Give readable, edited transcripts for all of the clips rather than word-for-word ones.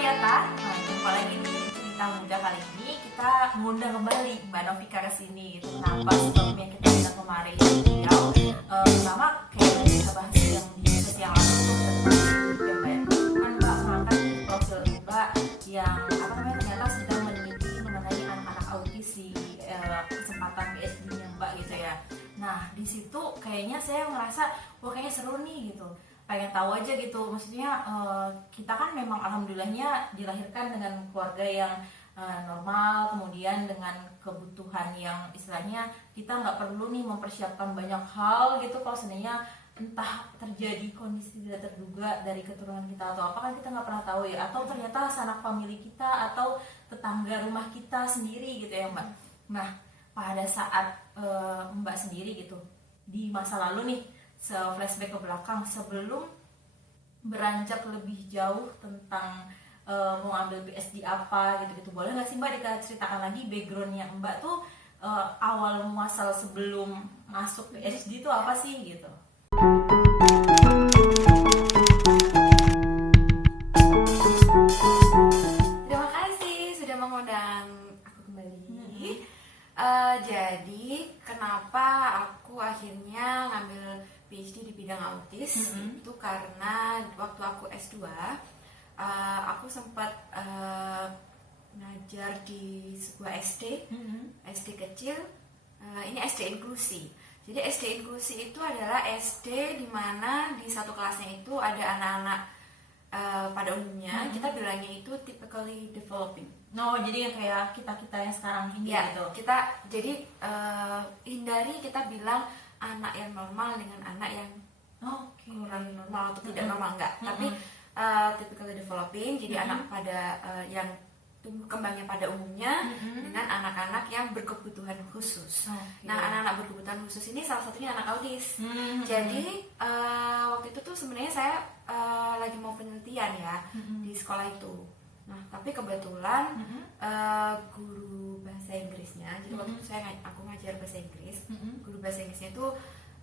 Mariata, jumpa lagi nih di Cerita Muda. Kali ini kita ngundang kembali Mbak Novika ke sini gitu. Kenapa sebelumnya kita undang kemarin beliau? Pertama kayak kita bahas yang di sesi yang lalu tuh tentang ya Mbak. Kan Mbak mengangkat profil Mbak yang ternyata sedang meneliti mengenai anak-anak autis di kesempatan PhD-nya Mbak gitu ya. Nah di situ kayaknya saya merasa wah kayaknya seru nih gitu. Pengen tahu aja gitu, maksudnya kita kan memang alhamdulillahnya dilahirkan dengan keluarga yang normal, kemudian dengan kebutuhan yang istilahnya kita nggak perlu nih mempersiapkan banyak hal gitu kalau seandainya entah terjadi kondisi tidak terduga dari keturunan kita atau apa, kan kita nggak pernah tahu ya, atau ternyata sanak famili kita atau tetangga rumah kita sendiri gitu ya Mbak. Nah pada saat Mbak sendiri gitu di masa lalu nih, flashback ke belakang sebelum beranjak lebih jauh tentang mau ambil PhD apa gitu-gitu, boleh nggak sih Mbak diceritakan lagi backgroundnya Mbak tuh awal muasal sebelum masuk PhD itu apa sih gitu? Terima kasih sudah mengundang aku kembali. Jadi kenapa aku akhirnya ngambil PhD di bidang autis itu karena waktu aku S2 aku sempat ngajar di sebuah SD kecil. Ini SD inklusi. Jadi SD inklusi itu adalah SD di mana di satu kelasnya itu ada anak-anak pada umumnya kita bilangnya itu typically developing. No, jadi yang kayak kita yang sekarang ini ya, gitu. Kita jadi hindari kita bilang anak yang normal dengan anak yang kurang normal atau tidak normal, enggak. Tapi typically developing, jadi anak pada yang tumbuh kembangnya pada umumnya dengan anak-anak yang berkebutuhan khusus. Nah, anak-anak berkebutuhan khusus ini salah satunya anak autis. Jadi waktu itu tuh sebenarnya saya lagi mau penelitian ya di sekolah itu. Nah, tapi kebetulan guru bahasa Inggrisnya, jadi waktu itu aku ngajar bahasa Inggris, guru bahasa Inggrisnya itu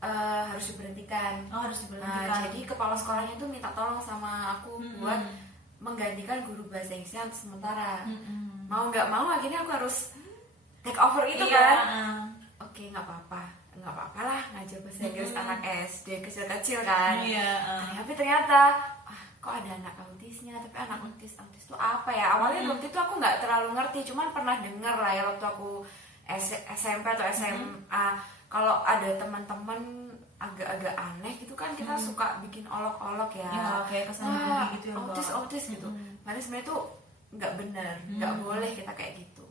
harus diberhentikan. Nah, jadi kepala sekolahnya itu minta tolong sama aku buat menggantikan guru bahasa Inggrisnya untuk sementara. Mau nggak mau akhirnya aku harus take over itu kan. Oke, nggak apa-apa lah ngajar bahasa Inggris anak SD kecil-kecil kan. Tapi ternyata kok ada anak autisnya, tapi anak autis itu apa ya? Awalnya waktu itu aku nggak terlalu ngerti, cuman pernah denger lah ya waktu aku SMP atau SMA, kalau ada teman-teman agak-agak aneh gitu kan kita suka bikin olok-olok ya, kayak kesan gitu ya, autis gitu. Padahal sebenarnya itu nggak benar, nggak boleh kita kayak gitu.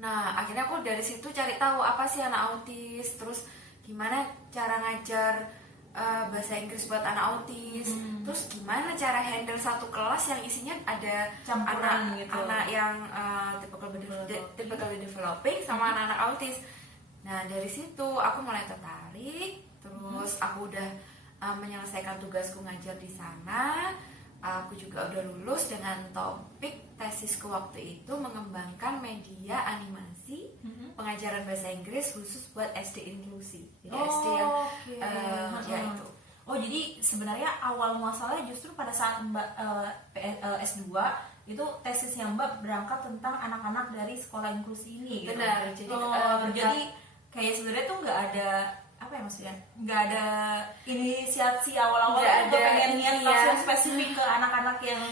Nah akhirnya aku dari situ cari tahu apa sih anak autis, terus gimana cara ngajar bahasa Inggris buat anak autis, terus gimana cara handle satu kelas yang isinya ada campuran gitu, anak yang typically developing sama anak-anak autis. Nah dari situ aku mulai tertarik, terus aku udah menyelesaikan tugasku ngajar di sana. Aku juga udah lulus dengan topik tesisku waktu itu mengembangkan media animasi pengajaran bahasa Inggris khusus buat SD inklusi. Jadi SD yang ya itu. Oh, jadi sebenarnya awal muasalnya justru pada saat Mbak S2 itu tesisnya Mbak berangkat tentang anak-anak dari sekolah inklusi ini gitu. Benar. Jadi jadi kayak sebenarnya tuh nggak ada apa ya maksudnya, nggak ada inisiasi awal-awal tuh pengen niat langsung spesifik ke anak-anak yang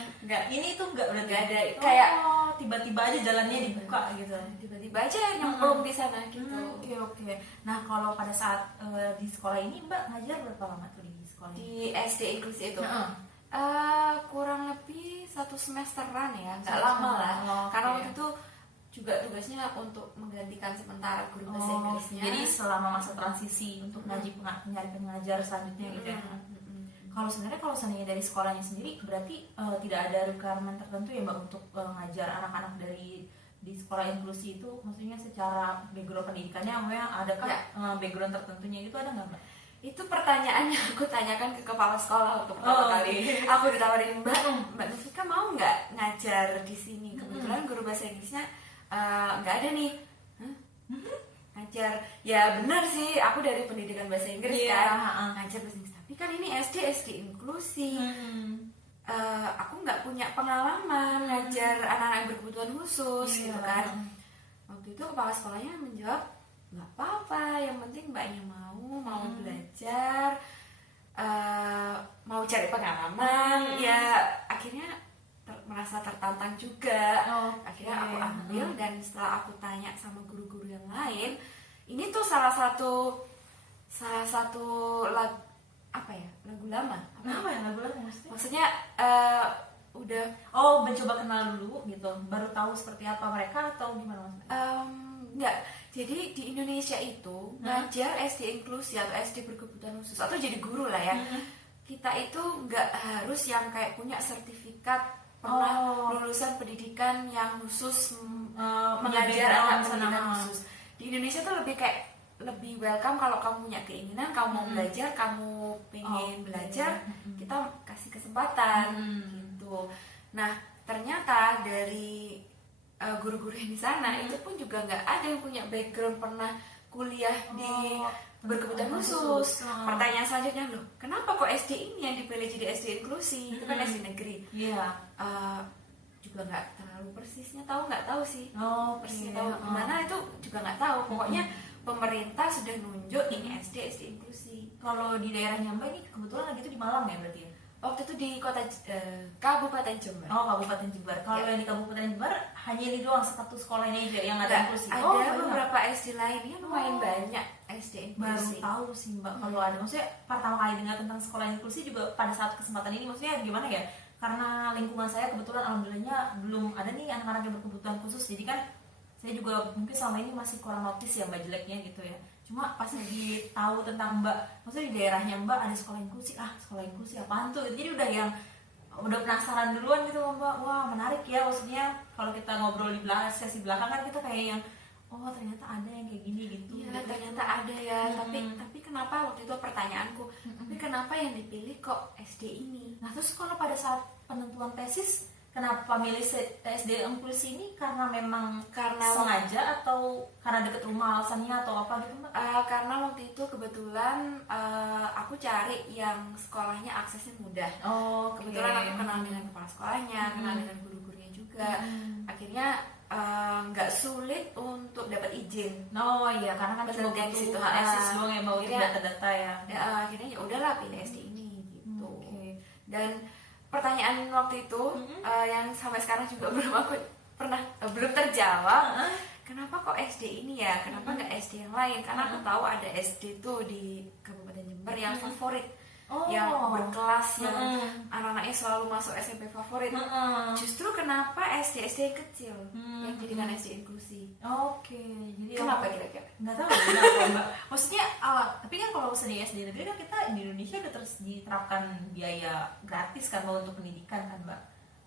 ini tuh nggak ada kayak tiba-tiba aja jalannya dibuka gitu, tiba-tiba aja nyemplung di sana gitu. Oke. Nah kalau pada saat di sekolah ini Mbak ngajar berapa lama tuh di sekolah di SD inklusi itu? Kurang lebih 1 semesteran ya, nggak lama lah. Karena waktu itu juga tugasnya untuk menggantikan sementara guru bahasa Inggrisnya. Jadi selama masa transisi untuk nyari pengajar selanjutnya gitu ya. Kalau sebenarnya dari sekolahnya sendiri berarti tidak ada requirement tertentu ya Mbak untuk ngajar anak-anak dari di sekolah inklusi itu, maksudnya secara background pendidikannya adakah background tertentunya gitu, ada nggak Mbak? Itu pertanyaannya aku tanyakan ke kepala sekolah waktu pertama kali. Aku ditawarin Mbak Novika mau nggak ngajar di sini? Kebetulan guru bahasa Inggrisnya nggak ada nih. Ngajar ya benar sih, aku dari pendidikan bahasa Inggris kan ngajar bahasa Inggris, tapi kan ini SD inklusi. Aku nggak punya pengalaman mengajar anak-anak yang berkebutuhan khusus gitu kan. Waktu itu kepala sekolahnya menjawab, nggak apa-apa, yang penting mbaknya mau belajar, mau cari pengalaman. Ya akhirnya merasa tertantang juga. Akhirnya aku ambil, dan setelah aku tanya sama guru-guru yang lain, ini tuh salah satu lagu apa ya, lagu lama. Apa ya lagu lama maksudnya udah mencoba kenal dulu gitu, baru tahu seperti apa mereka atau gimana maksudnya? Enggak, jadi di Indonesia itu ngajar SD inklusi atau SD berkebutuhan khusus atau jadi guru lah ya, kita itu nggak harus yang kayak punya sertifikat pernah lulusan pendidikan yang khusus mengajar anak berkebutuhan khusus. Di Indonesia tuh lebih welcome kalau kamu punya keinginan, kamu mau belajar, kamu pengen belajar, kita kasih kesempatan gitu. Nah ternyata dari guru-guru yang di sana itu pun juga nggak ada yang punya background pernah kuliah di berkebutuhan khusus. Pertanyaan selanjutnya, loh kenapa kok SD ini yang dipilih jadi SD inklusi? Itu kan SD negeri. Juga nggak terlalu persisnya nggak tahu sih. Persisnya tahu gimana itu juga nggak tahu. Pokoknya pemerintah sudah nunjuk ini SD inklusi. Kalau di daerahnya Mbak ini kebetulan lagi itu di Malang ya berarti ya? Waktu itu di Kabupaten Jember. Kabupaten Jember. Kalau yang di Kabupaten Jember hanya ini doang satu sekolah ini aja yang ada inklusi. Ada beberapa SD lainnya lumayan banyak SD inklusi. Baru tahu sih Mbak kalau ada. Maksudnya pertama kali dengar tentang sekolah inklusi juga pada saat kesempatan ini, maksudnya gimana ya? Karena lingkungan saya kebetulan alhamdulillahnya belum ada nih anak-anak yang berkebutuhan khusus. Jadi kan saya juga mungkin selama ini masih kurang notice ya Mbak jeleknya gitu ya. Cuma pas lagi tahu tentang Mbak, maksudnya di daerahnya Mbak ada sekolah inklusi, sekolah inklusi apaan tuh? Jadi udah penasaran duluan gitu Mbak. Wah menarik ya, maksudnya kalau kita ngobrol di sesi belakang kan kita kayak yang ternyata ada yang kayak gini gitu. Iya ternyata ada ya. Tapi kenapa waktu itu pertanyaanku? Tapi kenapa yang dipilih kok SD ini? Nah terus kalau pada saat penentuan tesis, kenapa milih SD inklusi ini? Karena sengaja atau karena deket rumah alasannya atau apa gitu Mbak? Karena waktu itu kebetulan aku cari yang sekolahnya aksesnya mudah. Kebetulan aku kenal dengan kepala sekolahnya, kenal dengan guru-gurunya juga. Akhirnya nggak sulit untuk dapat izin. Iya, karena kan cuma situ akses doang yang mau data-data ya. Akhirnya ya udahlah pilih SD ini gitu. Dan pertanyaan waktu itu yang sampai sekarang juga belum terjawab. Kenapa kok SD ini ya? Kenapa nggak SD yang lain? Karena aku tahu ada SD tuh di Kabupaten Jember yang favorit, yang berkelas, yang anak-anaknya selalu masuk SMP favorit. Justru kenapa SD yang kecil yang jadikan SD inklusi? Jadi kenapa kira-kira? Nggak tahu kenapa Mbak. Maksudnya tapi kan kalau misalnya SD negeri kan kita di Indonesia udah terus diterapkan biaya gratis kan Mbak untuk pendidikan kan Mbak.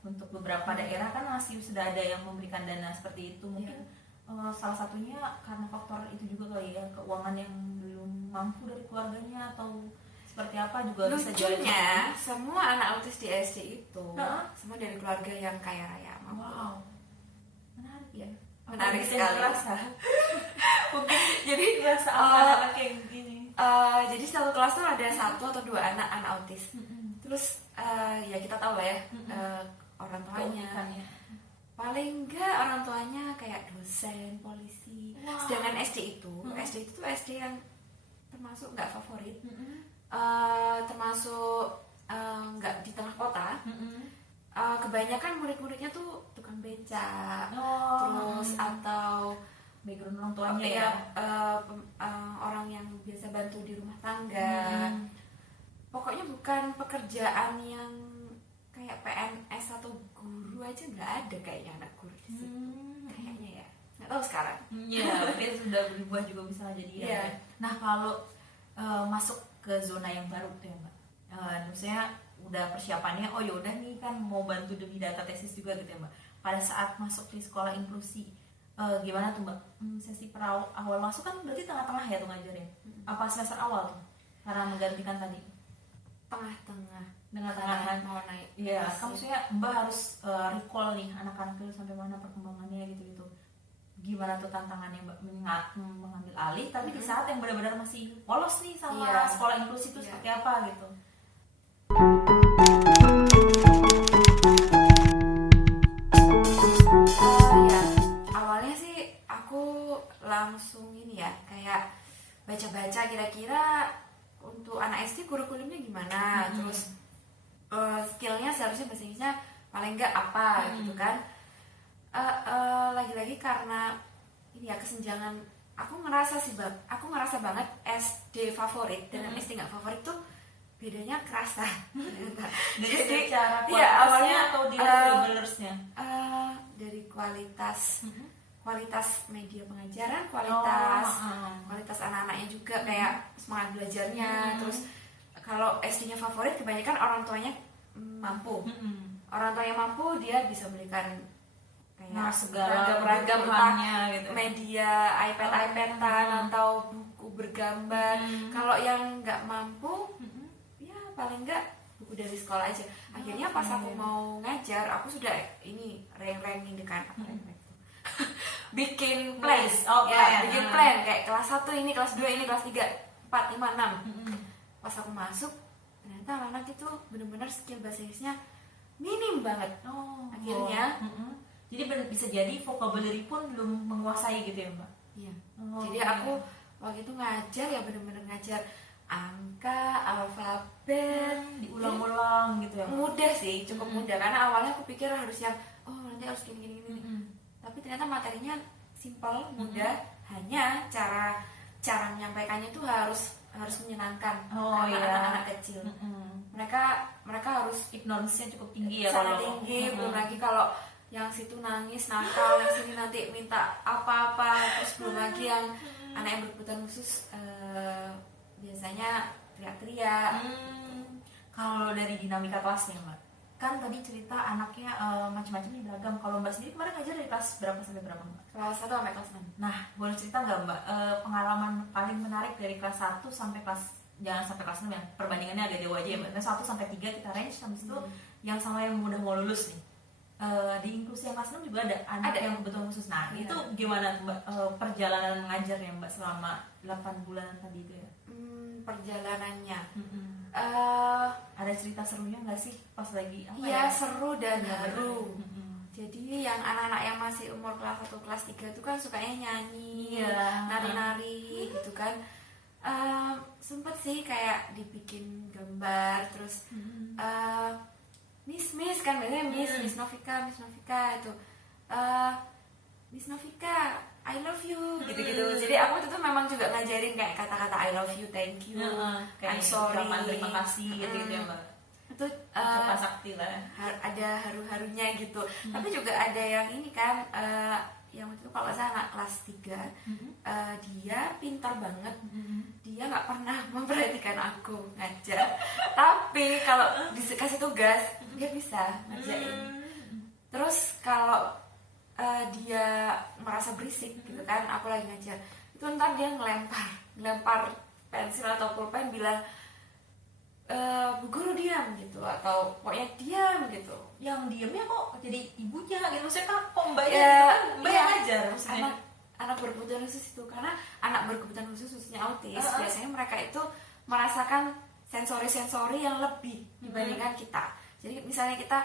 Untuk beberapa daerah kan masih sudah ada yang memberikan dana seperti itu. Mungkin salah satunya karena faktor itu juga kali ya, keuangan yang belum mampu dari keluarganya atau seperti apa juga bisa jadi. Lucunya semua anak autis di SD itu semua dari keluarga yang kaya raya. Menarik ya. Menarik sekali. Mungkin jadi rasa anak-anak kayak gini. Jadi satu kelas tuh ada 1 atau 2 anak autis. Terus ya kita tahu lah ya orang tuanya. Paling enggak orang tuanya kayak dosen, polisi. Sedangkan SD itu tuh SD yang termasuk nggak favorit, termasuk nggak di tengah kota. Kebanyakan murid-muridnya tuh tukang becak, terus atau background orang tuanya orang yang biasa bantu di rumah tangga. Pokoknya bukan pekerjaan yang kayak PNS atau guru aja nggak ada kayaknya anak guru di situ. Kayaknya ya, nggak tahu sekarang. Iya, mungkin sudah berubah juga bisa jadi ya. Nah kalau masuk ke zona yang baru tuh ya Mbak, maksudnya udah persiapannya, yaudah nih kan mau bantu demi data tesis juga gitu ya Mbak. Pada saat masuk di sekolah inklusi, gimana tuh Mbak? Sesi awal masuk kan berarti tengah-tengah ya tuh ngajarnya? Apa semester awal tuh? Karena menggantikan tadi? Tengah-tengah mau naik. Iya, kan maksudnya Mbak harus recall nih anak-anak itu sampai mana perkembangannya gitu-gitu. Gimana tuh tantangannya Mbak mengambil alih tapi di saat yang benar-benar masih polos nih sama sekolah inklusi itu seperti apa gitu. baca-baca kira-kira untuk anak SD kurikulumnya gimana, terus skillnya seharusnya bahasa Inggrisnya paling enggak apa gitu kan. Lagi-lagi karena ini ya kesenjangan, aku ngerasa banget SD favorit dengan SD nggak favorit tuh bedanya kerasa. Jadi cara iya, kualitasnya awalnya atau di regulersnya? Dari kualitas media pengajaran, kualitas anak-anaknya juga, kayak semangat belajarnya. Terus kalau SD-nya favorit kebanyakan orang tuanya mampu. Orang tuanya mampu, dia bisa belikan kayak segala beragam gitu. Media, iPad-iPadan atau buku bergambar. Kalau yang nggak mampu, ya paling nggak buku dari sekolah aja. Akhirnya pas aku mau ngajar, aku sudah ini ranking kan, bikin plan, bikin plan kayak kelas 1 ini, kelas 2 ini, kelas 3, 4, 5, 6. Pas aku masuk, ternyata anak itu benar-benar skill bahasa Inggrisnya minim banget. Akhirnya jadi bisa jadi vocabulary pun belum menguasai gitu ya Mbak? Iya. Jadi aku waktu itu ngajar ya benar-benar ngajar angka, alfabet, diulang-ulang gitu ya? Mudah sih, cukup mudah, karena awalnya aku pikir harus yang nanti harus gini. Tapi ternyata materinya simpel, mudah, hanya cara menyampaikannya itu harus menyenangkan anak-anak kecil. Mereka harus ignorance-nya cukup tinggi ya, sangat tinggi. Belum lagi kalau yang situ nangis nakal, yang sini nanti minta apa-apa, terus belum lagi yang anak yang berkebutuhan khusus biasanya teriak-teriak. Kalau dari dinamika kelasnya Mbak, kan tadi cerita anaknya macam-macam nih, beragam. Kalau Mbak sendiri kemarin ngajar dari kelas berapa sampai berapa Mbak? Kelas 1 sampai kelas 6. Nah, boleh cerita nggak Mbak pengalaman paling menarik dari kelas 1 sampai kelas, jangan sampai kelas 6 ya, perbandingannya agak jauh aja ya Mbak. Kelas 1 sampai 3 kita range, habis itu yang sama yang udah mau lulus nih. Di inklusi yang kelas 6 juga ada anak yang kebutuhan khusus. Nah, itu gimana Mbak perjalanan mengajarnya Mbak selama 8 bulan tadi itu ya? Perjalanannya ada cerita serunya nggak sih pas lagi seru dan haru. Jadi yang anak-anak yang masih umur kelas 1, kelas 3 itu kan sukanya nyanyi, nari-nari gitu kan. Sempet sih kayak dibikin gambar, terus Miss kan biasanya Miss Novika itu Miss Novika I love you gitu-gitu. Jadi aku itu memang juga ngajarin kayak kata-kata I love you, thank you, I'm sorry, terima kasih gitu ya Mbak. Itu ucapan sakti lah. Ada haru-harunya gitu. Tapi juga ada yang ini kan yang itu kalau saya anak kelas 3 dia pintar banget. Dia nggak pernah memperhatikan aku ngajar. Tapi kalau dikasih tugas dia bisa ngerjain. Terus kalau dia merasa berisik gitu kan, aku lagi ngajar, itu ntar dia ngelempar pensil atau pulpen, bilang Bu Guru diam gitu, atau pokoknya diam gitu. Yang diamnya kok jadi ibunya gitu, maksudnya kok mbaknya mbak yang ngajar maksudnya? Anak berkebutuhan khusus itu, karena anak berkebutuhan khusus khususnya autis, biasanya mereka itu merasakan sensori yang lebih dibandingkan kita. Jadi misalnya kita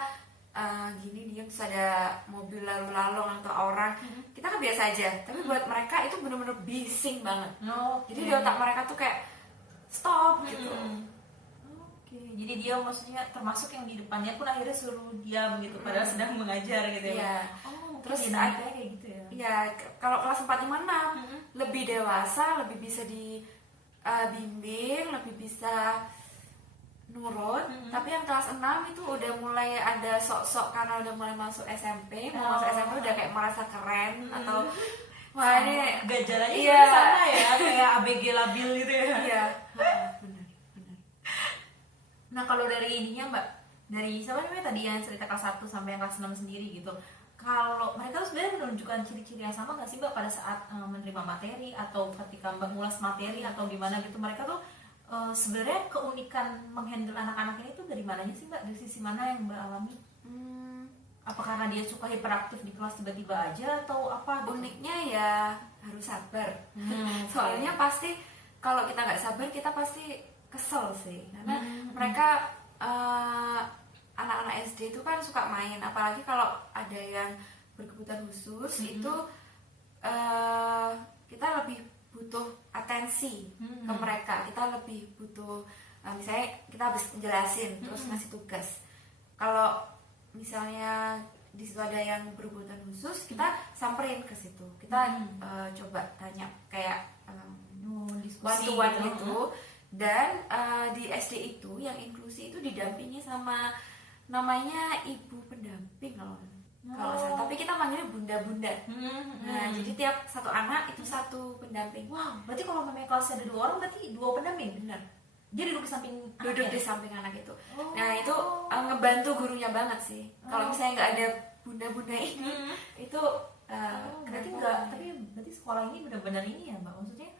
gini diam, terus ada mobil lalu-lalang atau orang, kita kan biasa aja, tapi buat mereka itu benar-benar bising banget. Jadi di otak mereka tuh kayak stop gitu. Jadi dia maksudnya termasuk yang di depannya pun akhirnya suruh diam gitu, padahal sedang mengajar gitu ya. Terus ada kayak gitu ya. Iya, kalau kelas 4, 5, 6 lebih dewasa, lebih bisa dibimbing, lebih bisa nurut. Tapi yang kelas 6 itu udah mulai ada sok-sok, karena udah mulai masuk SMP, masuk SMP udah kayak merasa keren atau wah ini gajarannya sama ya, kayak ABG labil gitu ya. Iya. Benar. Nah, kalau dari ininya Mbak, dari siapa namanya tadi yang cerita kelas 1 sampai yang kelas 6 sendiri gitu, kalau mereka tuh sebenarnya menunjukkan ciri-ciri yang sama nggak sih Mbak pada saat menerima materi atau ketika Mbak ngulas materi atau gimana gitu, mereka tuh sebenarnya keunikan menghandle anak-anak ini tuh dari mananya sih Mbak? Dari sisi mana yang Mbak alami? Apa karena dia suka hiperaktif di kelas tiba-tiba aja atau apa? Uniknya ya harus sabar. Soalnya pasti kalau kita nggak sabar, kita pasti kesel sih, karena mereka anak-anak SD itu kan suka main, apalagi kalau ada yang berkebutuhan khusus itu kita lebih butuh atensi ke mereka, kita lebih butuh misalnya kita habis jelasin terus ngasih tugas. Kalau misalnya di situ ada yang berkebutuhan khusus, kita samperin ke situ, kita coba tanya kayak one-to-one gitu. Dan di SD itu yang inklusi itu didampingi sama namanya ibu pendamping kalau saya, tapi kita manggilnya bunda-bunda. Nah, jadi tiap satu anak itu satu pendamping. Wow, berarti kalau namanya kelasnya ada 2 orang berarti 2 pendamping? Benar. Dia duduk di samping Duduk anaknya? di samping anak itu. Nah, itu ngebantu gurunya banget sih. Kalau misalnya nggak ada bunda-bunda ini, itu berarti enggak, tapi berarti sekolah ini benar-benar ini ya Mbak, maksudnya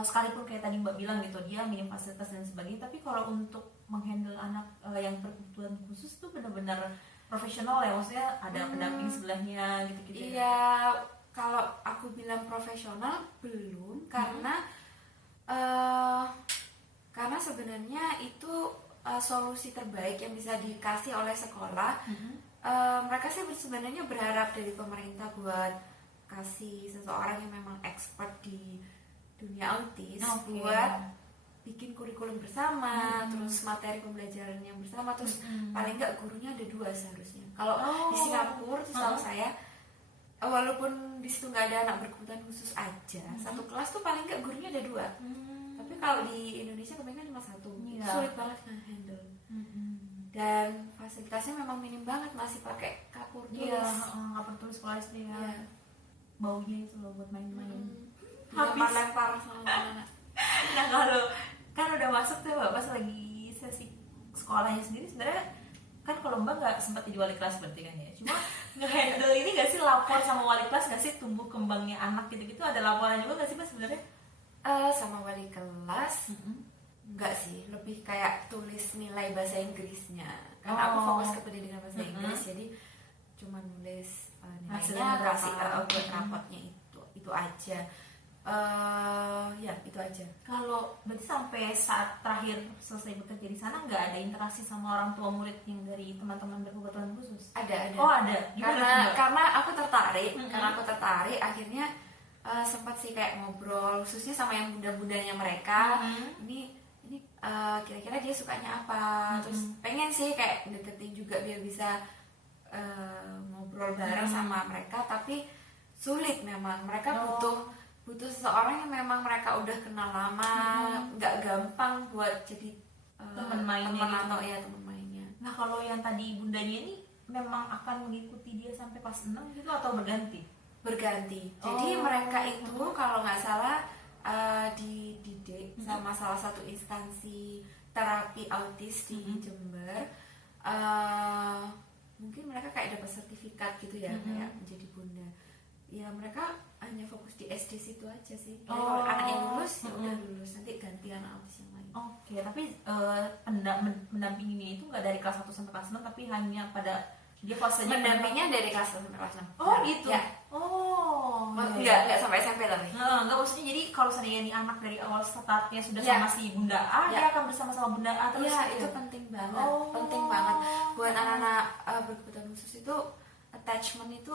sekalipun kayak tadi Mbak bilang gitu, dia minim fasilitas dan sebagainya, tapi kalau untuk menghandle anak yang berkebutuhan khusus itu benar-benar profesional ya, maksudnya ada pendamping sebelahnya gitu-gitu. Iya, kalau aku bilang profesional belum, karena sebenarnya itu solusi terbaik yang bisa dikasih oleh sekolah. Mereka sih sebenarnya berharap dari pemerintah buat kasih seseorang yang memang expert di dunia autis, buat bikin kurikulum bersama, terus materi pembelajaran yang bersama, terus paling nggak gurunya ada 2 seharusnya. Kalau di Singapura tuh setahu saya, walaupun di situ nggak ada anak berkebutuhan khusus aja, satu kelas tuh paling nggak gurunya ada 2. Tapi kalau di Indonesia kebanyakan cuma 1, sulit banget nge-handle. Dan fasilitasnya memang minim banget, masih pakai kapur tulis. Iya, kapur tulis sekolah SD ya. Baunya itu loh buat main-main. Lempar-lempar sama anak. Nah kalau kan udah masuk tuh Mbak, pas lagi sesi sekolahnya sendiri, sebenarnya kan kalau Mbak nggak sempat jadi wali kelas berarti kan ya, cuma nge-handle ini nggak sih, lapor sama wali kelas nggak sih tumbuh kembangnya anak gitu-gitu, ada laporan juga nggak sih Mbak sebenarnya? Sama wali kelas enggak sih, lebih kayak tulis nilai bahasa Inggrisnya, karena aku fokus ke pendidikan bahasa Inggris, jadi cuma nulis nilainya, kasih buat rapotnya itu aja. Ya itu aja. Kalau berarti sampai saat terakhir selesai bekerja di sana nggak ada interaksi sama orang tua murid yang dari teman-teman berkebutuhan khusus? Ada. Oh ada. Karena aku tertarik, akhirnya sempat sih kayak ngobrol khususnya sama yang bunda-bundanya mereka. Ini kira-kira dia sukanya apa, terus pengen sih kayak deketin juga biar bisa ngobrol bareng sama mereka, tapi sulit memang. Mereka butuh seseorang yang memang mereka udah kenal lama, nggak gampang buat jadi teman mainnya. Nah kalau yang tadi bundanya ini memang akan mengikuti dia sampai kelas 6 gitu atau berganti? Jadi mereka itu kalau nggak salah dididik sama salah satu instansi terapi autis di Jember. Mungkin mereka kayak dapat sertifikat gitu ya, kayak menjadi bunda. Ya mereka hanya fokus di SD situ aja sih. Kalau anak yang lulus ya udah lulus, nanti ganti anak autis yang lain. Oke, tapi mendampinginya itu nggak dari kelas 1 sampai kelas 6, tapi hanya pada dia fasenya mendampingnya dari kelas 1 sampai kelas 6. Oh gitu ya. Nggak sampai SMP tapi nggak, maksudnya jadi kalau seandainya ini anak dari awal startnya sudah sama si bunda A, dia akan bersama-sama bunda A terus. Itu penting banget. Penting banget buat anak-anak berkebutuhan khusus itu. Attachment itu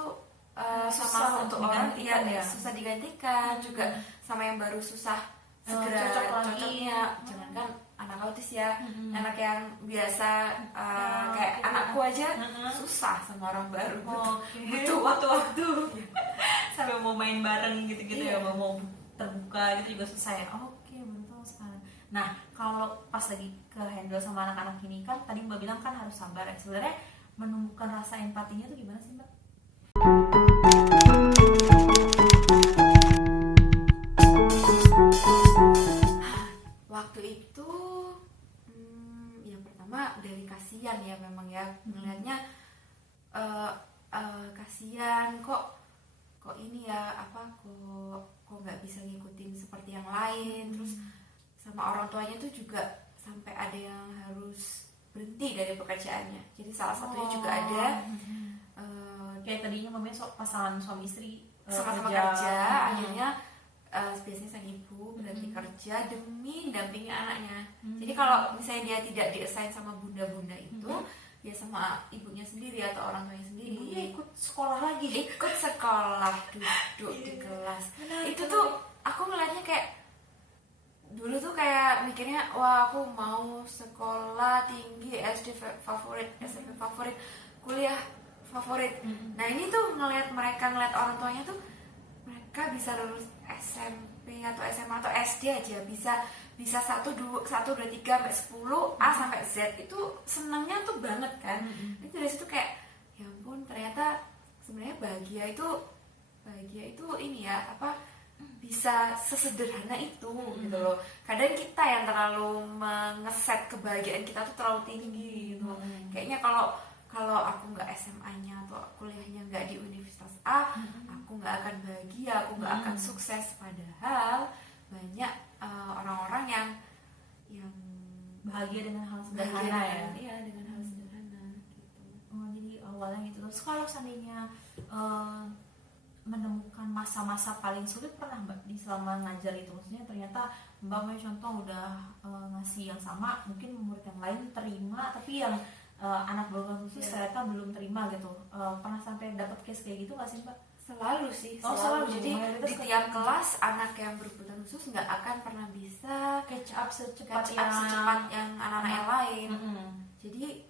sama untuk orang susah digantikan, juga sama yang baru susah segera cocoknya. Jangankan anak autis ya, anak yang biasa kayak anakku aja susah sama orang baru, butuh waktu sampai mau main bareng gitu-gitu ya, mau terbuka gitu juga susah ya. Oke, betul sekarang. Nah kalau pas lagi ke handle sama anak-anak ini kan tadi Mbak bilang kan harus sabar ya, sebenarnya menumbuhkan rasa empatinya tuh gimana sih Mbak? Waktu itu yang pertama dari kasihan ya, memang ya melihatnya kasihan kok ini ya kok nggak bisa ngikutin seperti yang lain. Terus sama orang tuanya tuh juga sampai ada yang harus berhenti dari pekerjaannya, jadi salah satunya juga ada kayak tadinya mamanya pasangan suami istri sama-sama kerja, akhirnya biasanya sang ibu berhenti kerja demi dampingi anaknya. Jadi kalau misalnya dia tidak di-assign sama bunda-bunda itu, ya sama ibunya sendiri atau orang tuanya sendiri. Ibunya ikut sekolah lagi, duduk di kelas. Itu tuh aku ngeliatnya kayak dulu tuh kayak mikirnya wah aku mau sekolah tinggi, SD favorit, SMP favorit, kuliah favorit. Nah ini tuh ngeliat orang tuanya tuh mereka bisa lulus SMP atau SMA atau SD aja bisa 1, 2, 3 sampai 10 A sampai Z, itu senangnya tuh banget kan. Itu dari situ kayak ya ampun, ternyata sebenarnya bahagia itu ini ya apa, bisa sesederhana itu gitu loh. Kadang kita yang terlalu mengeset kebahagiaan kita tuh terlalu tinggi gitu. Kayaknya kalau aku nggak SMA-nya atau kuliahnya nggak di Universitas A, aku nggak akan bahagia, aku nggak akan sukses. Padahal banyak orang-orang yang bahagia dengan hal sederhana ya. Iya, dengan hal sederhana gitu. Jadi awalnya gitu. Terus kalau seandainya menemukan masa-masa paling sulit pernah Mbak di selama ngajar itu, maksudnya ternyata Mbak punya contoh udah ngasih yang sama, mungkin murid yang lain terima tapi yang anak berkebutuhan khusus ternyata belum terima gitu. Pernah sampai dapat case kayak gitu nggak sih Mbak? Selalu sih, selalu. Jadi di tiap kelas anak yang berkebutuhan khusus nggak akan pernah bisa catch up secepat yang anak-anak yang lain. Jadi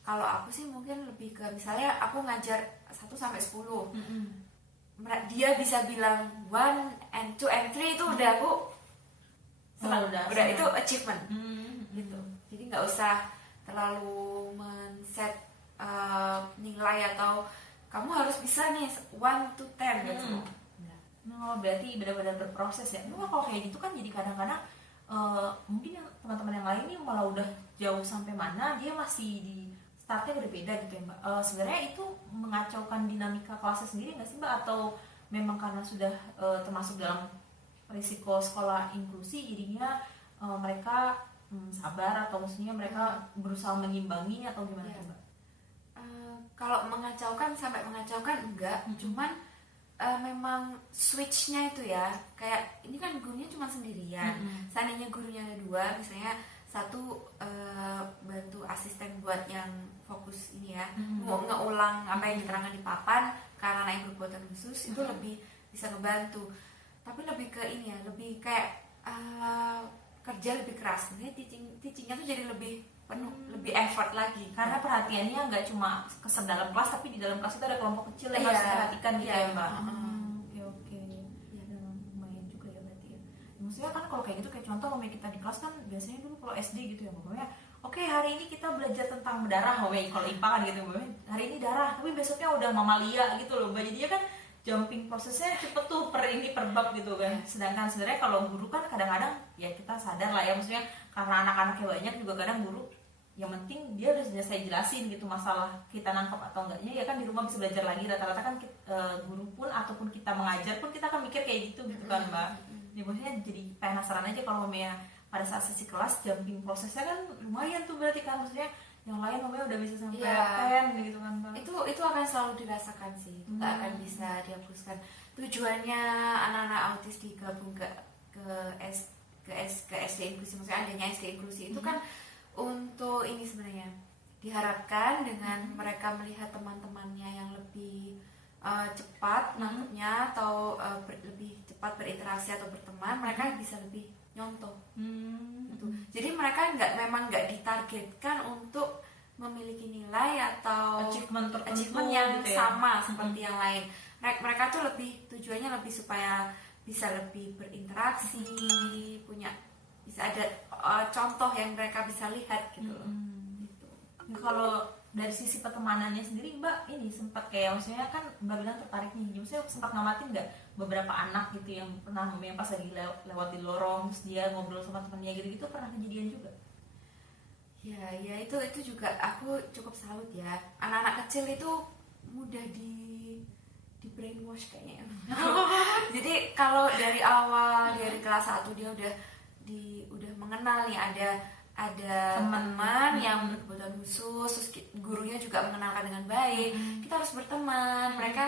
kalau aku sih mungkin lebih ke misalnya aku ngajar 1 sampai 10. Dia bisa bilang 1 and 2 and 3 itu udah aku udah itu achievement. Gitu. Jadi nggak usah terlalu men-set nilai atau kamu harus bisa nih 1 to 10 gitu. Nah, berarti benar-benar berproses ya. Nah, kalau kayak gitu kan jadi kadang-kadang mungkin yang teman-teman yang lain nih malah udah jauh sampai mana, dia masih di startnya berbeda gitu ya Mbak. Sebenarnya itu mengacaukan dinamika kelasnya sendiri nggak sih Mbak? Atau memang karena sudah termasuk dalam risiko sekolah inklusi jadinya mereka sabar, atau maksudnya mereka berusaha mengimbangi atau gimana Mbak? Kalau mengacaukan sampai mengacaukan enggak, cuman memang switchnya itu ya, kayak ini kan gurunya cuma sendirian. Seandainya gurunya ada 2, misalnya satu bantu asisten buat yang fokus ini ya, ngeulang apa yang diterangkan di papan karena anak yang berkebutuhan khusus, itu lebih bisa ngebantu. Tapi lebih ke ini ya, lebih kayak kerja lebih keras. Jadi teachingnya tuh jadi lebih penuh, lebih effort lagi karena perhatiannya nggak cuma keser dalam kelas, tapi di dalam kelas itu ada kelompok kecil yang harus diperhatikan gitu ya Mbak. Oke. Lumayan juga ya berarti ya. Maksudnya kan kalau kayak gitu, kayak contoh kalau kita di kelas kan biasanya dulu kalau SD gitu ya Mbak, oke, hari ini kita belajar tentang darah, kalau IPA kan gitu Mbak, hari ini darah, tapi besoknya udah mamalia gitu loh Mbak. Jadinya kan jumping prosesnya cepet tuh per bab gitu kan. Sedangkan sebenarnya kalau guru kan kadang-kadang ya kita sadar lah ya, maksudnya karena anak-anaknya banyak juga kadang guru yang penting dia udah selesai jelasin gitu masalah kita nangkep atau enggaknya, ya kan di rumah bisa belajar lagi. Rata-rata kan guru pun ataupun kita mengajar pun kita akan mikir kayak gitu kan Mbak. Ini maksudnya jadi penasaran aja kalau namanya pada saat sesi kelas jumping prosesnya kan lumayan tuh berarti kan, maksudnya yang lain namanya udah bisa sampai 10 gitu kan Mbak. Itu akan selalu dirasakan sih, nggak akan bisa dihapuskan. Tujuannya anak-anak autis digabung ke SD inklusi, maksudnya adanya SD inklusi itu kan untuk ini sebenarnya diharapkan dengan mereka melihat teman-temannya yang lebih cepat nangkepnya atau lebih cepat berinteraksi atau berteman, mereka bisa lebih nyontoh. Gitu. Jadi mereka memang nggak ditargetkan untuk memiliki nilai atau achievement yang gitu ya? Sama seperti yang lain. Mereka tuh tujuannya lebih supaya bisa lebih berinteraksi, bisa ada contoh yang mereka bisa lihat gitu. Gitu. Kalau dari sisi pertemanannya sendiri Mbak ini sempat kayak, maksudnya kan Mbak bilang tertarik nih, maksudnya sempat ngamatin nggak beberapa anak gitu yang pernah pas lagi lewat di lorong terus dia ngobrol sama temennya gitu pernah kejadian juga? Ya itu juga aku cukup salut ya, anak-anak kecil itu mudah di brainwash kayaknya. Jadi kalau dari awal dari kelas 1 dia udah mengenal nih ada teman-teman yang berkebutuhan khusus, terus gurunya juga mengenalkan dengan baik. Kita harus berteman. Mereka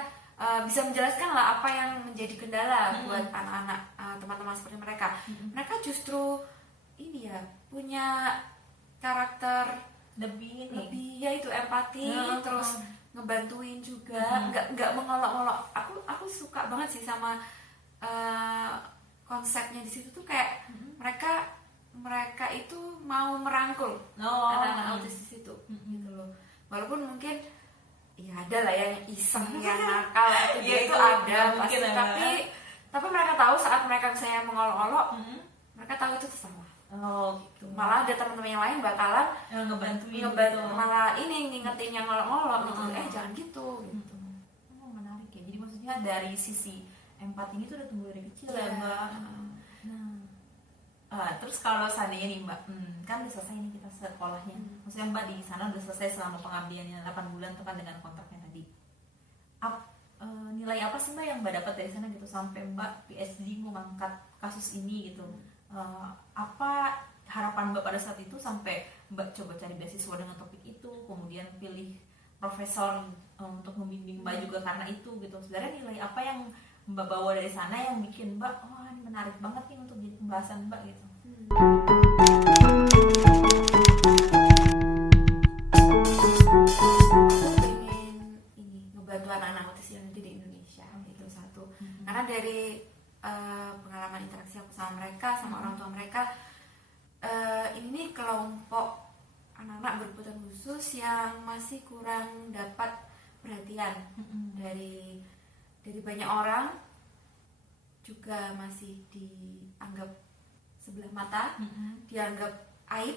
bisa menjelaskan lah apa yang menjadi kendala buat anak-anak teman-teman seperti mereka. Mereka justru ini ya punya karakter lebih ya itu empati, terus ngebantuin juga, nggak mengolok-olok. Aku suka banget sih sama konsepnya di situ tuh kayak mereka itu mau merangkul anak-anak autis di situ gitu loh. Walaupun mungkin ya ada lah yang iseng yang nakal itu ada pasti, tapi mereka tahu saat mereka misalnya mengolok-olok, mereka tahu itu salah. Gitu. Malah ada teman-teman yang lain bakalan ngebantuin gitu. Malah ini ngingetin yang ngolok-ngolok gitu, jangan gitu. Menarik ya. Jadi maksudnya dari sisi empati ini tuh udah tumbuh dari kecil ya Mbak. Terus kalau seandainya nih Mbak, kan udah selesai nih kita sekolahnya. Maksudnya Mbak di sana udah selesai selama pengabdiannya 8 bulan tuh kan dengan kontraknya tadi. Nilai apa sih Mbak yang Mbak dapat dari sana gitu sampai Mbak PhD mengangkat kasus ini gitu? Apa harapan Mbak pada saat itu sampai Mbak coba cari beasiswa dengan topik itu, kemudian pilih profesor untuk membimbing Mbak juga karena itu gitu. Sebenarnya nilai apa yang Mbak bawa dari sana yang bikin Mbak, ini menarik banget nih untuk jadi pembahasan Mbak gitu? Ngebantu anak-anak autis yang ada di Indonesia itu satu. Karena dari pengalaman interaksi aku sama mereka, sama orang tua mereka, ini kelompok anak-anak berkebutuhan khusus yang masih kurang dapat perhatian dari banyak orang, juga masih dianggap sebelah mata, dianggap aib,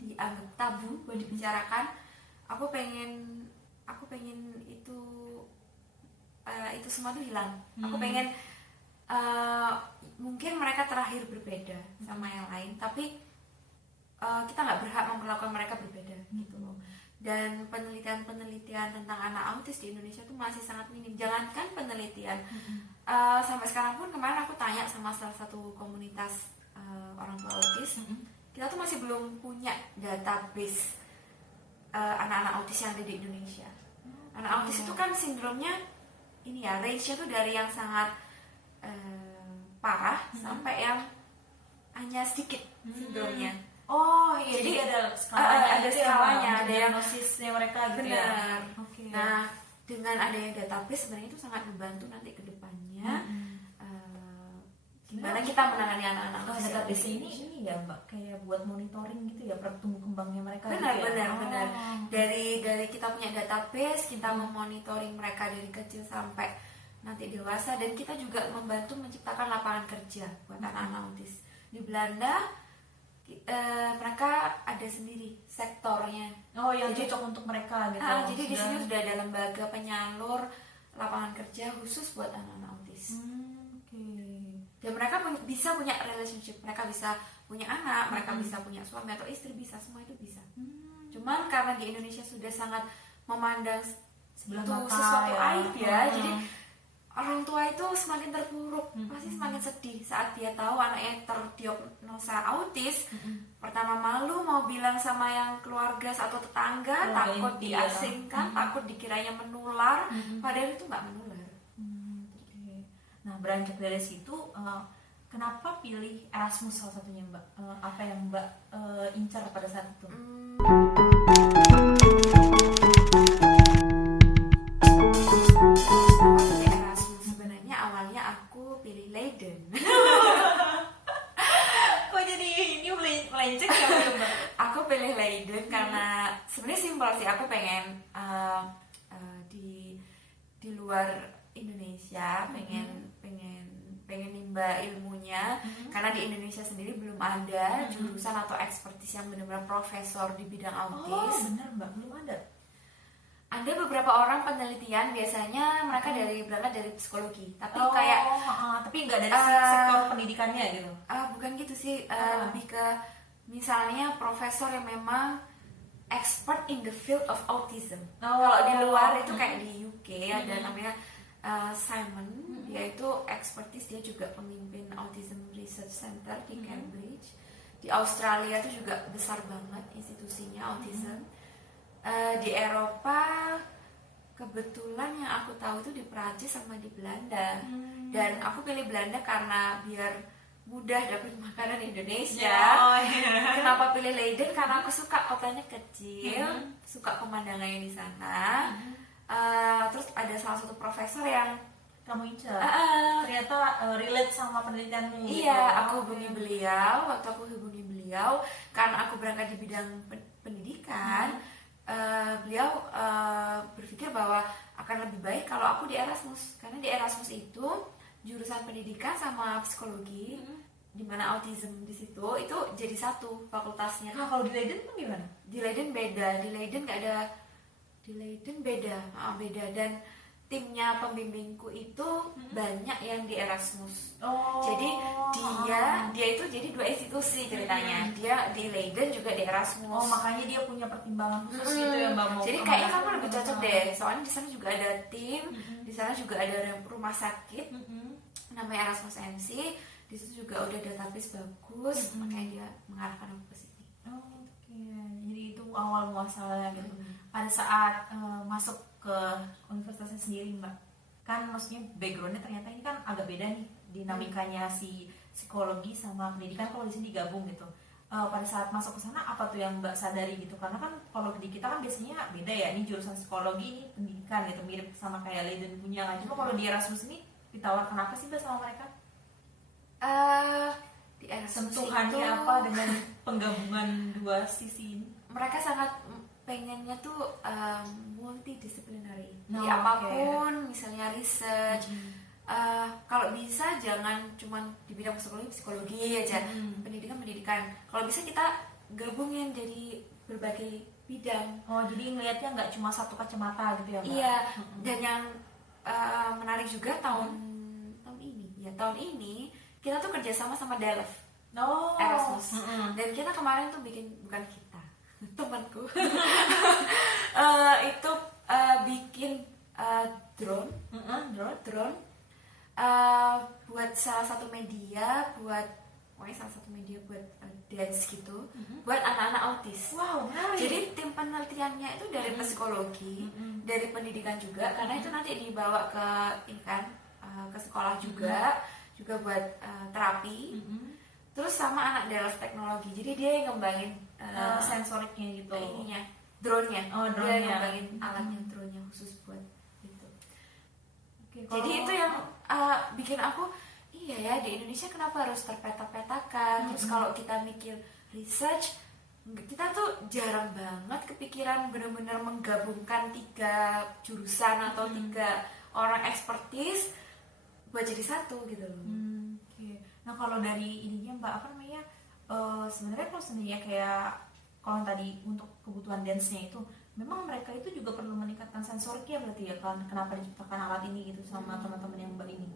dianggap tabu buat dibicarakan. Aku pengen itu semua tuh hilang. Aku pengen mungkin mereka terakhir berbeda sama yang lain, tapi kita nggak berhak memperlakukan mereka berbeda gitu loh. Dan penelitian tentang anak autis di Indonesia tuh masih sangat minim. Jangankan penelitian, sampai sekarang pun kemarin aku tanya sama salah satu komunitas orang tua autis, kita tuh masih belum punya database anak-anak autis yang ada di Indonesia. Anak autis itu kan sindromnya ini ya, range-nya tuh dari yang sangat parah sampai yang hanya sedikit sindromnya. Jadi ada skalanya, ada yang diagnosisnya mereka gitu. Benar. Ya. Nah, dengan adanya database sebenarnya itu sangat membantu nanti ke depannya gimana kita menangani anak-anak autis. Database ini ya Mbak, kayak buat monitoring gitu ya pertumbuh kembangnya mereka. Benar. Dari kita punya database, kita memonitoring mereka dari kecil sampai nanti dewasa, dan kita juga membantu menciptakan lapangan kerja buat anak-anak autis. Di Belanda mereka ada sendiri sektornya. Yang cocok untuk mereka gitu. Jadi di sini sudah ada lembaga penyalur lapangan kerja khusus buat anak-anak autis. Dan mereka bisa punya relationship, mereka bisa punya anak, mereka bisa punya suami atau istri, bisa, semua itu bisa. Cuman karena di Indonesia sudah sangat memandang sebelah itu mata sesuatu ya. aib ya, jadi orang tua itu semakin terpuruk, pasti semakin sedih saat dia tahu anaknya terdiagnosa autis. Pertama malu mau bilang sama yang keluarga atau tetangga, takut diasingkan, takut dikiranya menular, padahal itu nggak menular. Nah, beranjak dari situ, kenapa pilih Erasmus salah satunya Mbak? Apa yang Mbak incar pada saat itu? Erasmus sebenarnya awalnya aku pilih Leiden. Kok jadi ini melenceng ya Mbak? Aku pilih Leiden karena sebenarnya simpel sih, aku pengen di luar Indonesia, pengen nimba ilmunya, karena di Indonesia sendiri belum ada jurusan atau ekspertis yang benar-benar profesor di bidang autis. Benar Mbak, belum ada. Ada beberapa orang penelitian, biasanya mereka berangkat dari psikologi, tapi tapi nggak dari sektor pendidikannya gitu. Bukan gitu sih, lebih ke misalnya profesor yang memang expert in the field of autism. Kalau di luar itu kayak di UK ada namanya Simon, dia itu expertise, dia juga pemimpin Autism Research Center di Cambridge. Di Australia itu juga besar banget institusinya autism. Di Eropa kebetulan yang aku tahu itu di Prancis sama di Belanda. Dan aku pilih Belanda karena biar mudah dapat makanan Indonesia. Kenapa pilih Leiden? Karena aku suka kotanya kecil, suka pemandangannya di sana. Terus ada salah satu profesor yang kamu incer. Ternyata relate sama penelitianmu. Iya, gitu. aku hubungi beliau. Waktu aku hubungi beliau, karena aku berangkat di bidang pendidikan, beliau berpikir bahwa akan lebih baik kalau aku di Erasmus, karena di Erasmus itu jurusan pendidikan sama psikologi, di mana autism di situ itu jadi satu fakultasnya. Nah, kalau di Leiden tuh gimana? Di Leiden beda, di Leiden nggak ada, di Leiden beda, beda. Dan timnya pembimbingku itu banyak yang di Erasmus. Jadi dia itu jadi dua institusi ceritanya. Dia di Leiden juga di Erasmus. Makanya dia punya pertimbangan khusus gitu ya, Mbak. Jadi kayaknya kamu lebih cocok deh, soalnya di sana juga ada tim, di sana juga ada rumah sakit, namanya Erasmus MC. Di situ juga udah database bagus, makanya dia mengarahkan aku ke sini. Jadi itu awal muasalnya gitu. Pada saat masuk ke universitasnya sendiri, Mbak, kan maksudnya backgroundnya ternyata ini kan agak beda nih dinamikanya si psikologi sama pendidikan kalau di sini digabung gitu. Pada saat masuk ke sana apa tuh yang Mbak sadari gitu? Karena kan kalau di kita kan biasanya beda ya, ini jurusan psikologi, ini pendidikan gitu, mirip sama kayak Leiden punya kan. Cuma kalau di Erasmus ini ditawarkan apa sih Mbak sama mereka? Di Erasmus Sentuhannya itu, apa dengan penggabungan dua sisi ini? mereka sangat pengennya tuh multidisciplinary. No, Di apapun, misalnya research. Kalau bisa jangan cuma di bidang psikologi aja, pendidikan. Kalau bisa kita gabungin jadi berbagai bidang. Jadi ngelihatnya nggak cuma satu kacamata gitu ya, Mbak? Iya. Dan yang menarik juga tahun ini kita tuh kerjasama sama Delft, Erasmus. Dan kita kemarin tuh bukan kita, temanku itu bikin drone buat salah satu media buat dance gitu, buat anak-anak autis. Wow, menarik. Jadi tim penelitiannya itu dari psikologi, dari pendidikan juga, karena itu nanti dibawa ke ke sekolah juga buat terapi. Terus sama anak Delft teknologi, jadi dia yang ngembangin sensoriknya gitu. Ininya, drone-nya. Drone-nya. Dia yang ngembangin alatnya, drone-nya khusus buat itu. Jadi itu yang bikin aku, iya ya, di Indonesia kenapa harus terpeta-petakan. Terus kalau kita mikir research, kita tuh jarang banget kepikiran benar-benar menggabungkan 3 jurusan atau 3 orang expertise buat jadi satu gitu loh. Nah kalau dari ininya Mbak, apa namanya, sebenarnya kalau sebenarnya kayak kalau tadi untuk kebutuhan dance-nya itu, memang mereka itu juga perlu meningkatkan sensoriknya berarti ya kan, kenapa diciptakan alat ini gitu sama teman-teman yang Mbak ini.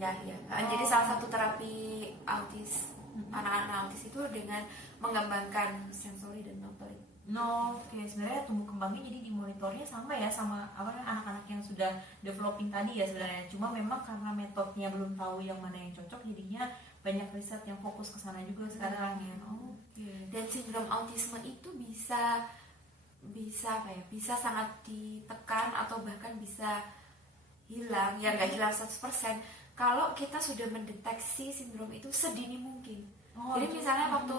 Iya. Jadi salah satu terapi autis, anak-anak autis itu dengan mengembangkan sensori dan motorik. Sebenarnya tumbuh kembangnya jadi dimonitornya sama ya sama anak-anak yang sudah developing tadi ya sebenarnya. Cuma memang karena metodenya belum tahu yang mana yang cocok, jadinya banyak riset yang fokus ke sana juga sekarang ya. Dan sindrom autisme itu bisa sangat ditekan atau bahkan bisa hilang, ya nggak hilang 100% kalau kita sudah mendeteksi sindrom itu sedini mungkin. Jadi misalnya waktu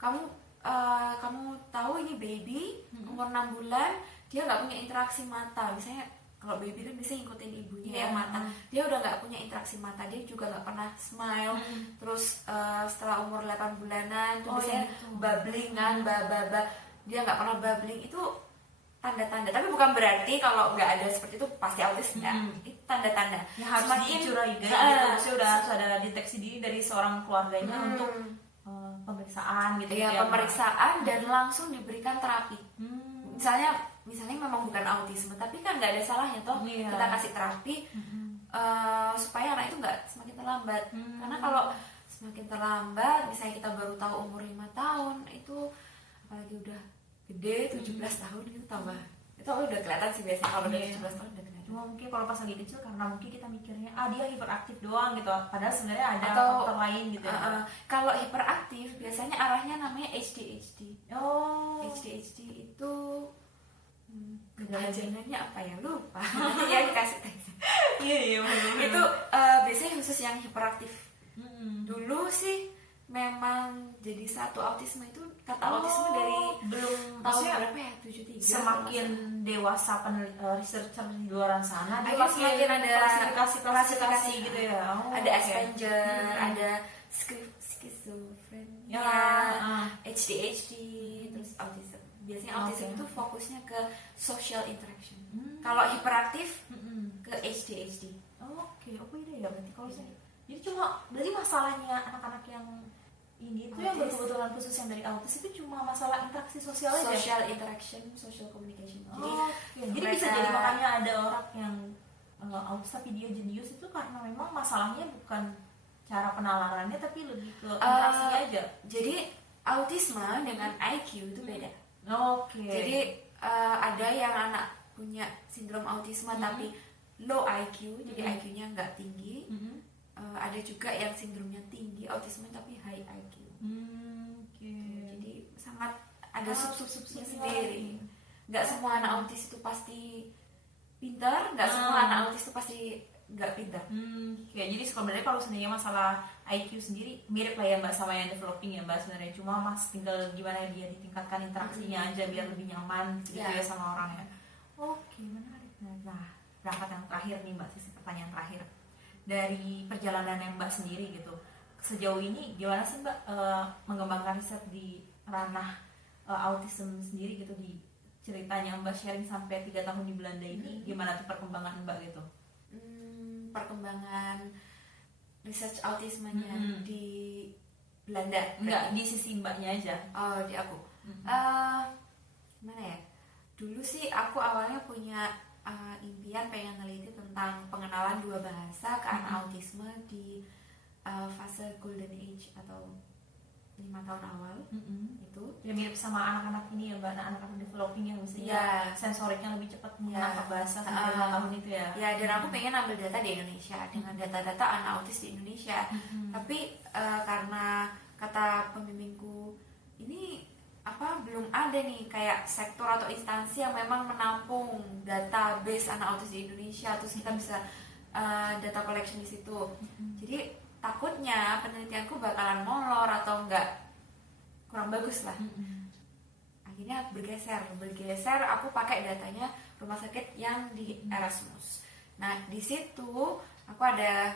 kamu tahu ini baby umur 6 bulan, dia nggak punya interaksi mata. Misalnya kalau baby kan bisa ngikutin ibunya yang mata, dia udah nggak punya interaksi mata, dia juga nggak pernah smile. Terus setelah umur 8 bulanan tuh biasanya babbling kan, dia nggak pernah babbling. Itu tanda-tanda, tapi bukan berarti kalau nggak ada seperti itu pasti autis, enggak. Itu tanda-tanda ya, harus dicurigai gitu. Udah harus ada deteksi diri dari seorang keluarganya untuk pemeriksaan gitu ya, pemeriksaan dan langsung diberikan terapi. Misalnya memang bukan autisme, tapi kan nggak ada salahnya toh kita kasih terapi supaya anak itu nggak semakin terlambat. Karena kalau semakin terlambat, misalnya kita baru tahu umur 5 tahun, itu apalagi udah gede 17 tahun gitu tambah, itu udah kelihatan sih biasanya kalau udah 17 tahun udah kelihatan. Cuma mungkin kalau pas lagi kecil karena mungkin kita mikirnya dia hiperaktif doang gitu, padahal sebenarnya ada atau faktor lain gitu ya. Kalau hiperaktif biasanya arahnya namanya ADHD. ADHD itu kepanjangannya apa ya, lupa. Ya dikasih teks. Iya. Itu biasanya khusus yang hiperaktif. Dulu sih memang jadi Lisa atau autisme itu kata autisme dari belum tahun maksudnya berapa ya, 73 semakin dewasa researcher di luar sana dia semakin ada klasifikasi gitu ya. Ada Asperger, ada skizofrenia, ADHD, terus autism. Biasanya autism itu fokusnya ke social interaction. Kalau hiperaktif ke ADHD. Oke, beda ya berarti kalau saya. Jadi cuma berarti masalahnya anak-anak yang ini itu yang betul-betulan khusus yang dari autis itu cuma masalah interaksi sosial aja. Social interaction, social communication. Jadi bisa jadi makanya ada orang yang autis tapi dia jenius itu karena memang masalahnya bukan cara penalarannya tapi lebih ke interaksinya aja. Jadi autisme dengan IQ itu beda. Jadi ada yang anak punya sindrom autisme tapi low IQ, jadi IQ-nya nggak tinggi. Ada juga yang sindromnya tinggi autisme tapi high IQ. Jadi sangat ada sub-subnya sendiri. Nggak semua anak autis itu pasti pintar, nggak semua anak autis itu pasti nggak pintar. Jadi sebenarnya kalau sebenarnya masalah IQ sendiri mirip lah ya Mbak sama yang developing ya Mbak sebenarnya, cuma Mas tinggal gimana dia ditingkatkan interaksinya aja biar lebih nyaman gitu ya sama orang ya. Menarik. Nah, berangkat yang terakhir nih Mbak, sisi pertanyaan terakhir dari perjalanan yang Mbak sendiri gitu, sejauh ini gimana sih Mbak mengembangkan riset di ranah autism sendiri gitu, di ceritanya Mbak sharing sampai 3 tahun di Belanda ini gimana tuh perkembangan Mbak gitu? Perkembangan research autismenya di Belanda? Enggak, di sisi Mbaknya aja. Di aku. Gimana ya? Dulu sih aku awalnya punya impian pengen neliti tentang pengenalan 2 bahasa ke anak autisme di fase golden age atau 5 tahun awal. Itu ya mirip sama anak-anak ini ya Mbak, anak-anak developing yang misalnya sensoriknya lebih cepat menangkap bahasa sampai 5 tahun itu ya. Dan aku pengen ambil data di Indonesia dengan data-data anak autis di Indonesia. Tapi karena kata pembimbingku ini belum ada nih kayak sektor atau instansi yang memang menampung database anak autis di Indonesia, terus kita bisa data collection di situ. Jadi takutnya penelitianku bakalan molor atau enggak kurang bagus lah. Akhirnya bergeser aku pakai datanya rumah sakit yang di Erasmus. Nah di situ aku ada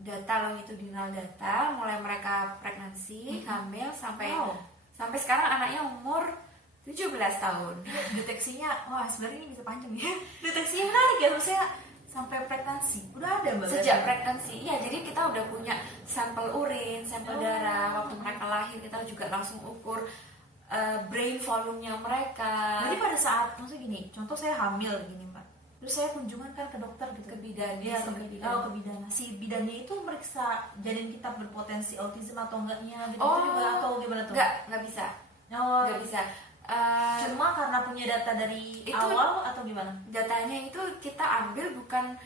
data longitudinal data mulai mereka pregnancy, hamil sampai sekarang anaknya umur 17 tahun. Deteksinya sebenarnya ini bisa panjang ya. Deteksinya menarik ya, maksudnya sampai pregnancy udah ada Mbak? Sejak pregnancy, jadi kita udah punya sampel urin, sampel darah. Waktu mereka lahir kita juga langsung ukur brain volume-nya mereka. Jadi pada saat, maksudnya gini, contoh saya hamil gini Mbak, terus saya kunjungan kan ke dokter gitu, ke bidan. Ke bidan. Si bidannya itu meriksa janin kita berpotensi autism atau enggaknya gitu juga, atau gimana tuh? Nggak bisa. Nggak bisa. Cuma karena punya data dari awal atau gimana? Datanya itu kita ambil bukan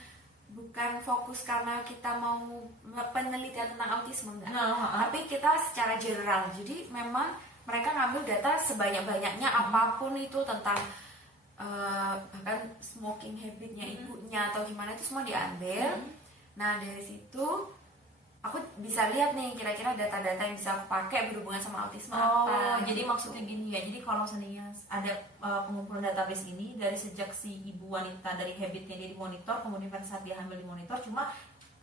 fokus karena kita mau penelitian tentang autisme enggak. Tapi kita secara general. Jadi memang mereka ngambil data sebanyak-banyaknya apapun itu tentang bahkan smoking habitnya ibunya atau gimana itu semua diambil. Nah dari situ aku bisa lihat nih kira-kira data-data yang bisa aku pakai berhubungan sama autisme apa. Jadi maksudnya gini ya, jadi kalau seandainya ada pengumpulan database ini dari sejak si ibu wanita dari habitnya dia dimonitor, kemudian pada saat dia hamil dimonitor, cuma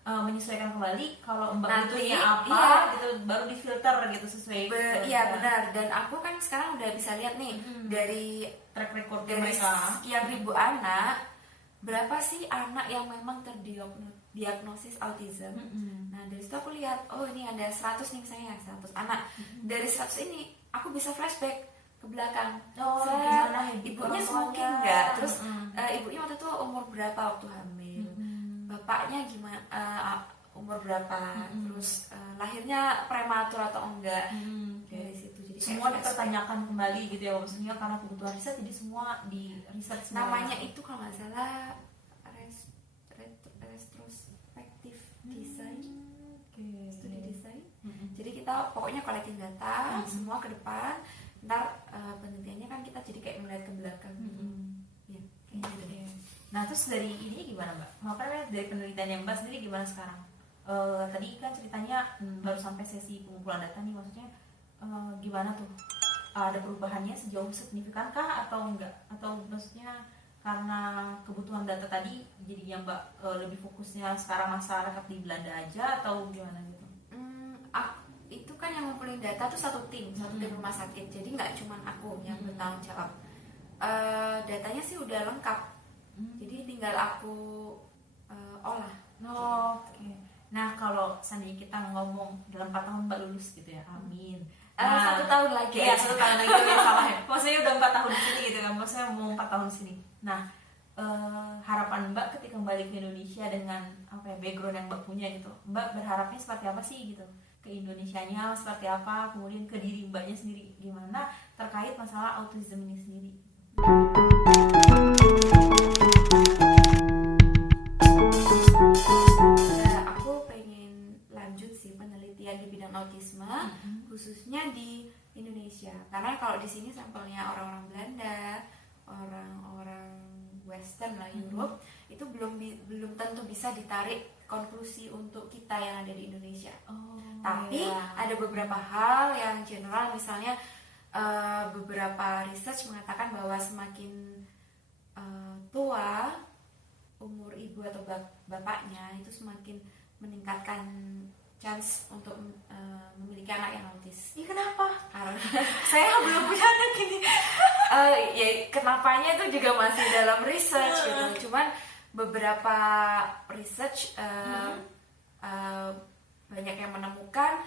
menyesuaikan kembali kalau Mbak butuhnya apa gitu, baru difilter gitu sesuai. Iya benar, dan aku kan sekarang udah bisa lihat nih dari track record dari mereka sekian ribu anak, berapa sih anak yang memang terdiagnosis autism. Nah dari situ aku lihat, ini ada 100 nih misalnya, 100 anak. Dari 100 ini aku bisa flashback ke belakang. Gimana ibunya smoking nggak? Terus ibunya waktu itu umur berapa waktu hamil? Bapaknya gimana? Umur berapa? Terus lahirnya prematur atau enggak? Dari situ jadi semua dipertanyakan kembali gitu ya, maksudnya karena kebutuhan riset jadi semua di riset. Namanya itu kalau nggak salah retrospective design, studi desain. Jadi kita pokoknya collecting data semua ke depan, ntar penelitiannya kan kita jadi kayak melihat ke belakang. Ya, kayak gitu deh. Nah terus dari ini gimana Mbak? Makanya dari penelitian yang Mbak sendiri gimana sekarang? Tadi kan ceritanya baru sampai sesi pengumpulan data nih, maksudnya gimana tuh? Ada perubahannya sejauh signifikankah atau enggak? Atau maksudnya karena kebutuhan data tadi jadinya Mbak lebih fokusnya sekarang masyarakat di Belanda aja atau gimana gitu? Itu kan yang ngumpulin data tuh satu tim rumah sakit, jadi nggak cuma aku yang bertanggung jawab. Datanya sih udah lengkap, jadi tinggal aku olah. Oke. Nah kalau seandainya kita ngomong dalam 4 tahun Mbak lulus gitu ya, amin. 1 tahun lagi. Iya, 1 tahun lagi ya, salah ya. Maksudnya udah 4 tahun di sini gitu kan, maksudnya mau 4 tahun di sini. Nah, harapan Mbak ketika balik ke Indonesia dengan apa ya, background yang Mbak punya gitu, Mbak berharapnya seperti apa sih gitu? Ke Indonesianya seperti apa, kemudian ke diri Mbaknya sendiri gimana terkait masalah autism ini sendiri. Aku pengen lanjut sih penelitian di bidang autisme, khususnya di Indonesia. Karena kalau di sini sampelnya orang-orang Belanda, orang-orang Western lah, Europe, itu belum tentu bisa ditarik konklusi untuk kita yang ada di Indonesia. Tapi ada beberapa hal yang general, misalnya beberapa research mengatakan bahwa semakin tua umur ibu atau bapaknya, itu semakin meningkatkan chance untuk memiliki anak yang autis. Ini kenapa? Karena Saya belum punya anak ini. ya kenapanya itu juga masih dalam research gitu. Cuman beberapa research banyak yang menemukan,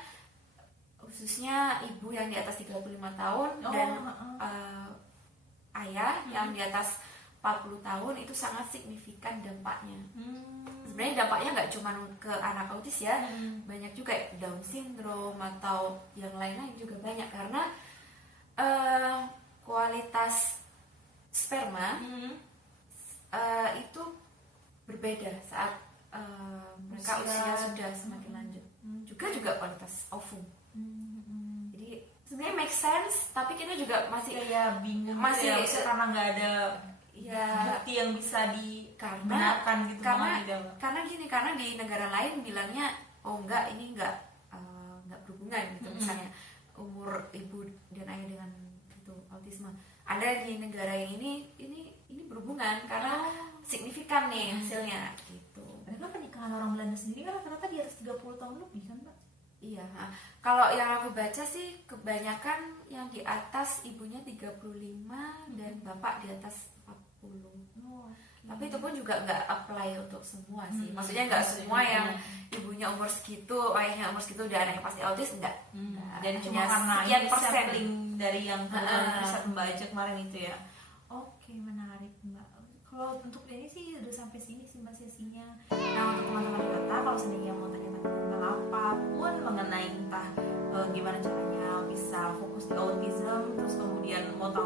khususnya ibu yang di atas 35 tahun dan ayah yang di atas 40 tahun, itu sangat signifikan dampaknya. Sebenarnya dampaknya nggak cuma ke anak autis ya, banyak juga Down syndrome atau yang lain-lain juga banyak, karena kualitas sperma itu berbeda saat mereka usia sudah semakin lanjut. Juga kualitas ovum. Jadi sebenarnya make sense, tapi kita juga masih kayak bingung masih ya, karena nggak ada bukti yang bisa dibenarkan gitu. Karena di negara lain bilangnya enggak, ini enggak berhubungan gitu. Misalnya umur ibu dan ayah dengan itu autisme. Ada di negara yang ini berhubungan karena signifikan nih hasilnya gitu. Mereka pernikahan orang Belanda sendiri kan rata-rata di atas 30 tahun lebih kan, Mbak? Iya, kalau yang aku baca sih kebanyakan yang di atas ibunya 35 dan bapak di atas 40. Tapi itu pun juga nggak apply untuk semua sih. Maksudnya nggak semua yang ibunya umur segitu, ayahnya umur segitu udah anaknya pasti autis, enggak. Dan cuma karena sekian ini persen sampling dari yang riset Mbak aja kemarin itu ya. Oke, menarik Mbak. Kalau untuk ini sih udah sampai sini sih Mbak sesinya. Nah, untuk teman-teman kata kalau seandainya mau tanya-tanya tentang apapun mengenai entah gimana caranya bisa fokus di autism, terus kemudian mau tahu